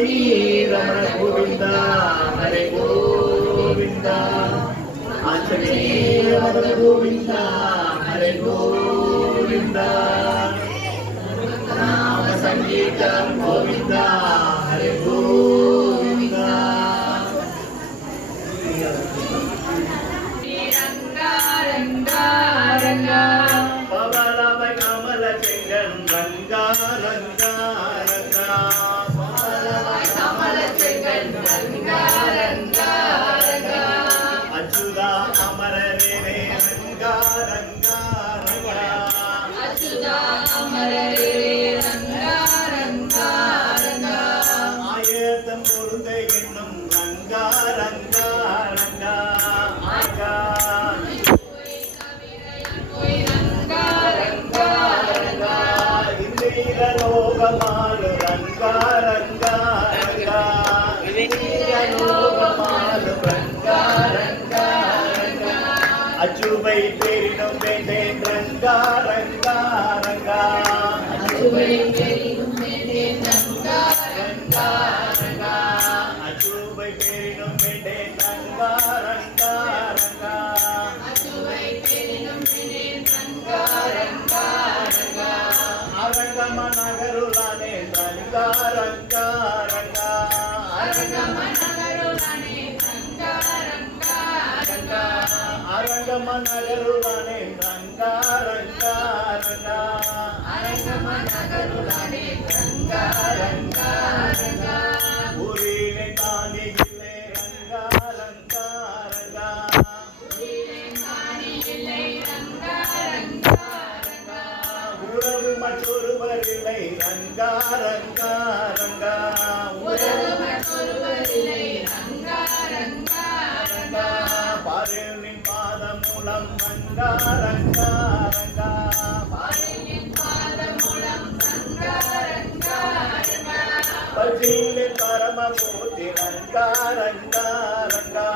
ಶ್ರೀರಮಣ ಗೋವಿಂದ ಹರೇ ಗೋವಿಂದ ಆಂಜನೇಯ ಗೋವಿಂದ ಹರೇ ಗೋವಿಂದ ನಾಮ ಸಂಗೀತ ಗೋವಿಂದ ಹರೇ ಗೋವಿಂದ ರಂಗ ರಂಗ ರಂಗ பவளவ கமல செங்கன் ரங்க ரங்க ரங்க பவளவ கமல செங்கன் ரங்க ரங்க ரங்க அச்சுதா அமரரே ரங்க ரங்க ரங்க அச்சுதா அமரரே ரங்க ரங்க ரங்க ஆயத்தம் பொருந்த என்னும் ரங்க ரங்க ரங்க ஆகா லோகமாலு ரங்கா ரங்கா ரங்கா லோகமாலு ரங்கா ரங்கா ரங்கா அச்சுவை தெரினும் வேண்டேன் ரங்கா ரங்கா ரங்கா அச்சுவை தெரினும் வேண்டேன் ரங்கா ரங்கா ரங்கா அச்சுவை தெரினும் வேண்டேன் ரங்கா ரங்கா ரங்கா அச்சுவை தெரினும் வேண்டேன் ரங்கா ரங்கா ரங்கா அரங்கம நகருளானே ரங்கா ரங்கா ரங்கா அரங்கம நகருளானே ரங்கா ரங்கா ரங்கா அரங்கம நகருளானே ரங்கா ரங்கா ரங்கா அரங்கம நகருளானே ரங்கா ரங்கா ரங்கா ஊரிலே தானி இல்லை ரங்கா ரங்கா ரங்கா ஊரிலே தானி இல்லை ரங்கா ரங்கா ரங்கா உறவு மற்றொருவர் இல்லை ரங்கா ரங்கா ரங்கா உறவு மற்றொருவர் இல்லை ரங்கா ரங்கா ரங்கா பாரினின் பாதம் மூலம் ரங்கா ரங்கா ரங்கா பாரினின் பாதம் மூலம் ரங்கா ரங்கா ரங்கா பஜிலே பரமமூர்த்தி ரங்கா ரங்கா ரங்கா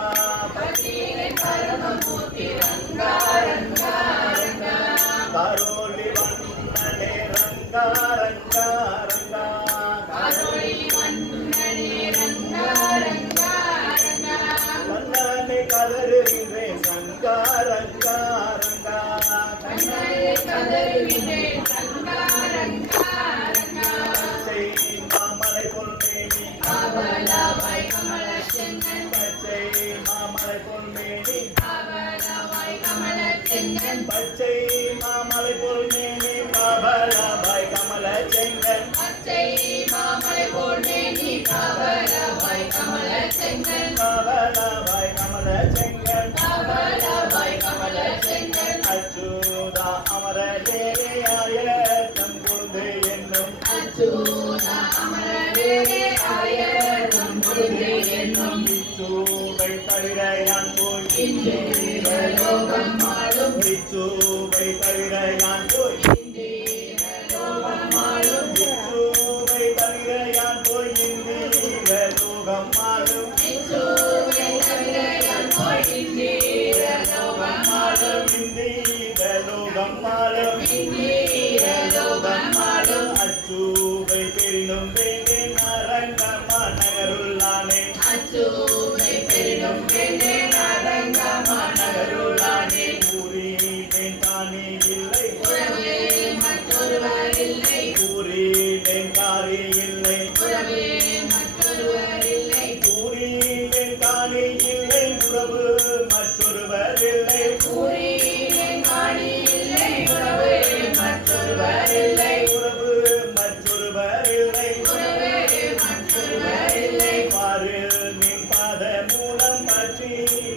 பஜிலே பரமமூர்த்தி ரங்கா ரங்கா ரங்கா கரோலி வண்ணனே ரங்கா ரங்கா ரங்கா கரோலி வண்ணனே ரங்கா ரங்கா ரங்கா கண்ணனே கதறுகின்றேன் ரங்கா ரங்கா ரங்கா கண்ணனே கதறுகின்றேன் ரங்கா ரங்கா ரங்கா பச்சை மாமலை பொன்மேனி அவளவாய் கமல செங்கன் பச்சை மாமலை பொன்மேனி அவளவாய் கமல செங்கன் பச்சை மாமலை பொன்மேனி அவளவாய் கமல செங்கன் பச்சை மாமலை பொன்மேனி அவளவாய் கமல செங்கன் அவளவாய் கமல செங்கன் அவளவாய் கமல செங்கன் அச்சுதா அமரரே ஆயத்தம் பொருது என்னும் அச்சுதா அமரரே ஆயத்தம் பொருது என்னும் இச்சுவை தவிர யான் போய் இந்திர லோகம் ஆளும் இச்சுவை தவிர யான் போய் இந்திர லோகம் ஆளும் இச்சுவை தவிர யான் போய் இந்திர லோகம் ஆளும் இச்சுவை தவிர யான் போய் இந்திர லோகம் ஆளும் இந்திர லோகம் ஆளும் இந்திர லோகம் ஆளும் அச்சுவை பெரினும் வேண்டேன் அரங்கமா நகருளானே அச்சுவை பெரினும் வேண்டேன் அரங்கமா நகருளானே கூறினேன் தானே இல்லை உறவே மற்றொருவர் இல்லை கூறினேன் காரி இல்லை உறவே மற்றொருவர் இல்லை கூறினேன் தானே இல்லை உறவு மற்றொருவர் இல்லை கூறினேன் காரி இல்லை உறவே மற்றொருவர் இல்லை உறவு மற்றொருவர் இல்லை உறவே மற்றொருவர் இல்லை பாரில் நின் பாத மூலம் பற்றி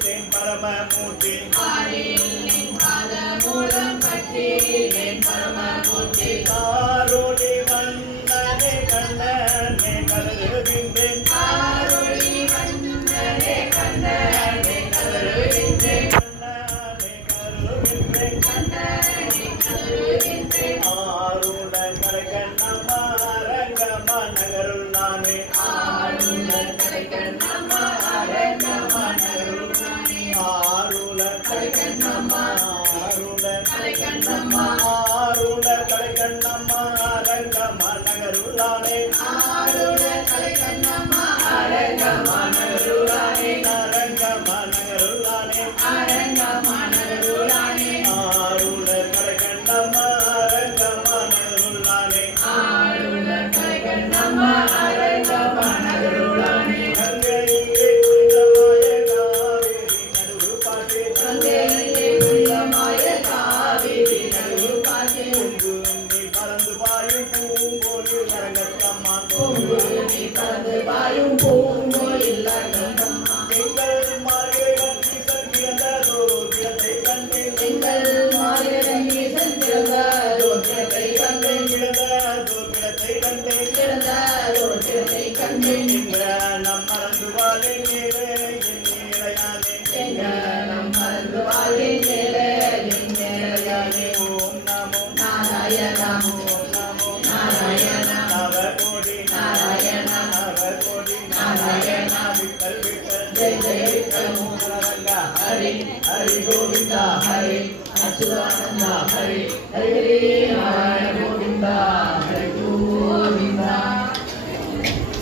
நின் பரமமூர்த்தி பாரில் நின் பாத மூலம் பற்றி நின் பரமமூர்த்தி காரோடி வந்தனே கண்ணனே கருதுகின்றேன் காரோடி வந்தனே கண்ணனே கருதுகின்றேன் கண்ணனே கருதுகின்றேன் கண்ணனே கருதுகின்றேன் ஆருடன் கரைக்கண்ணம்மா அரங்கம்மா நகருளானே ஆருடன் கரைக்கண்ணம்மா அரங்கம்மா நகருளானே ஆருடன் கரைக்கண்ணம்மா ஆருடன் கரைக்கண்ணம்மா ஆருடன் கரைக்கண்ணம்மா அரங்கம்மா நகருளானே ஆருடன் கரைக்கண்ணம்மா அரங்கமானகருளானே அரங்கமானகருளானே அரங்கமானகருளானே ஆருளர் கடைக்கண்டம்மா அரங்கமானகருளானே ஆளுநர் கலைகண்டம்மா அரங்கமானகருளானே கங்கையிலே புனிதமாய காவேரி நடுவு பாட்டு கங்கையிலே புனிதமாய காவிரி நடுவு காட்டு நீ பறந்து பாயும் பூங்கோலில் அரங்கத்தம்மா பொங்கு நீ பறந்து பாயும் பூங்கோயில் அரங்கம்மா எங்கள் மாளிகை கட்டி சங்கிழந்ததோ கிழத்தை கண்டேன் எங்கள் மாயிரம் ஈசன் பிறந்த தோற்றத்தை கண்டேன் கிழந்ததோ கிழத்தை கண்டேன் பிறந்த தோற்றத்தை கண்டேன் நம் மறந்து வாழே மேலே என் இளையானே எங்கனம் மறந்து வாழ்வே மேலே என் நேரையானே ஓம் நமோ நாராயணா ஓம் நமோ நாராயணா நவகோடி நாராயணா நவகோடி நாராயணா விட்டல் விட்டல் ஜெய் ஜெய் விட்டல் ரங்கா ஹரி ஹரி கோவிந்தா ஹரி அச்சுதானந்தா ஹரி ஹரி ஹரி நாராயண கோவிந்தா ஹரி